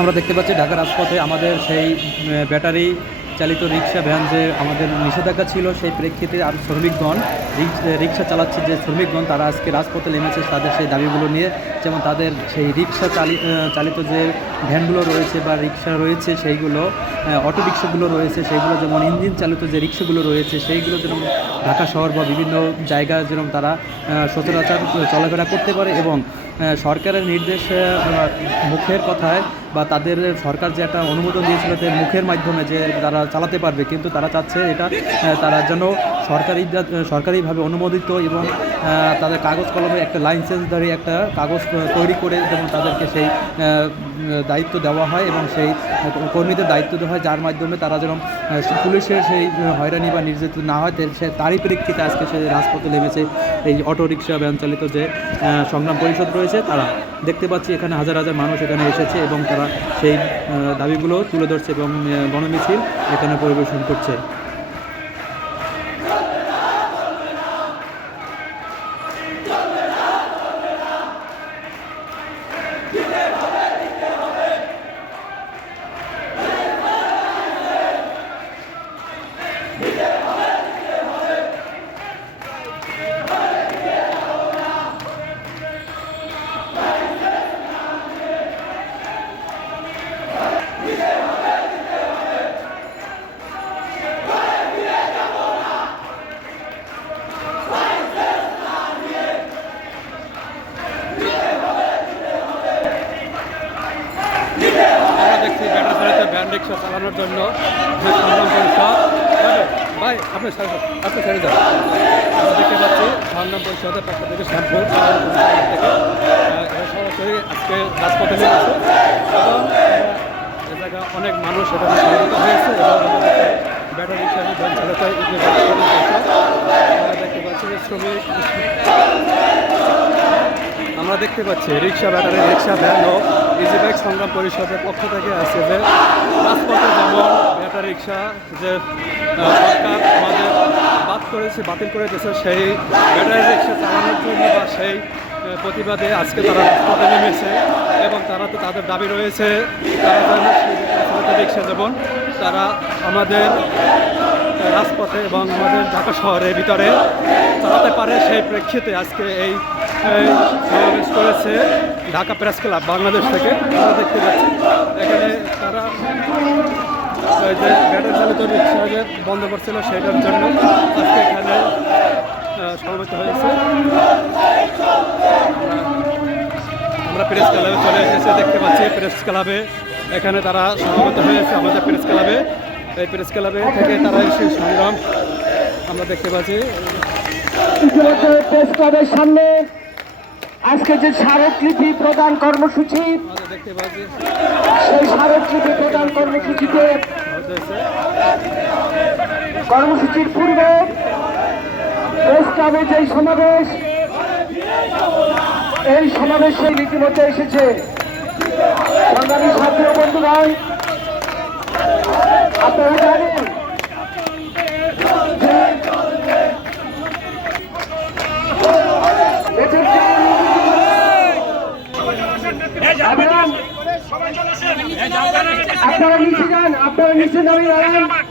আমরা দেখতে পাচ্ছি ঢাকা রাজপথে আমাদের সেই ব্যাটারি চালিত রিক্সা ভ্যান যে আমাদের নিষেধাজ্ঞা ছিল, সেই প্রেক্ষিতে আর শ্রমিকগণ, রিক্সা চালাচ্ছে যে শ্রমিকগণ, তারা আজকে রাজপথে নেমেছে তাদের সেই দাবিগুলো নিয়ে। যেমন তাদের সেই রিক্সা চালি চালিত যে ভ্যানগুলো রয়েছে বা রিক্সা রয়েছে, সেইগুলো অটো রিক্সাগুলো রয়েছে, সেইগুলো যেমন ইঞ্জিন চালিত যে রিক্সাগুলো রয়েছে, সেইগুলো যেন ঢাকা শহর বা বিভিন্ন জায়গায় যেরকম তারা সচরাচর চলাফেরা করতে পারে এবং সরকারের নির্দেশ মুখের কথায় বা তাদের সরকার যে একটা অনুমোদন দিয়েছিল যে মুখের মাধ্যমে যে তারা চালাতে পারবে, কিন্তু তারা চাচ্ছে এটা তারা যেন সরকারি সরকারিভাবে অনুমোদিত এবং তাদের কাগজ কলমে একটা লাইসেন্সধারী একটা কাগজ তৈরি করে যেমন তাদেরকে সেই দায়িত্ব দেওয়া হয় এবং সেই কর্মীদের দায়িত্ব দেওয়া হয়, যার মাধ্যমে তারা যেন পুলিশের সেই হয়রানি বা নির্যাতন না হয় সে তারই প্রেক্ষিতে আজকে সে রাজপথে নেমেছে। এই অটো রিক্সা ভ্যান যে সংগ্রাম পরিষদ রয়েছে, তারা দেখতে পাচ্ছি এখানে হাজার হাজার মানুষ এখানে এসেছে এবং তারা সেই দাবিগুলো তুলে ধরছে এবং গণমিছিল এখানে পরিবেশন করছে আমরা দেখছি ব্যাটারি চালিত ভ্যান রিক্সা চালানোর জন্য ভাই, আপনি আপনি ছেড়ে যান। দেখতে পাচ্ছি সংগ্রাম পরিষদের পক্ষ থেকে শ্যামপুর থেকে সরাসরি আজকে রাজপথে নেমেছে এবং এ অনেক মানুষ হয়েছে ব্যাটারি রিক্সা দেখতে পাচ্ছি শ্রমিক দেখতে পাচ্ছি, রিক্সা ব্যাটারি, রিক্সা ভ্যান ও ইজি বাইক সংগ্রাম পরিষদের পক্ষ থেকে আছে যে রাজপথে যেমন ব্যাটারি রিক্সা যে সরকার আমাদের বাদ করেছে, বাতিল করে দিয়েছে, সেই ব্যাটারি রিক্সা চালানোর জন্য বা সেই প্রতিবাদে আজকে তারা রাজপথে নেমেছে এবং তারা তো তাদের দাবি রয়েছে, তারা যেন রিক্সা যেমন তারা আমাদের রাজপথে এবং আমাদের ঢাকা শহরের ভিতরে চালাতে পারে সেই প্রেক্ষিতে আজকে এই সমাবেশ করেছে ঢাকা প্রেস ক্লাব বাংলাদেশ থেকে। আমরা দেখতে পাচ্ছি এখানে তারা যে ব্যাটারি চালিত রিক্সা যে বন্ধ করছিল সেটার জন্য আজকে এখানে আহ, সমবেত হয়েছে। আমরা প্রেস ক্লাবে চলে এসেছে দেখতে পাচ্ছি প্রেস ক্লাবে এখানে তারা সমবেত হয়েছে আমাদের প্রেস ক্লাবে। এই প্রেস ক্লাবে থেকে তারা এসে সংগ্রাম আমরা দেখতে পাচ্ছি। প্রেস ক্লাবের সামনে আজকে যে স্মারকলিপি প্রদান কর্মসূচি সেই স্মারকলিপি প্রদান কর্মসূচিতে কর্মসূচির পূর্বে প্রেস ক্লাবে যে সমাবেশ এই সমাবেশে ইতিমধ্যে এসেছে সংগ্রামী বন্ধুগণ আপনারা জানেন আপনারা নিচে যান আপনারা নিচে নামিয়ে দাঁড়ান।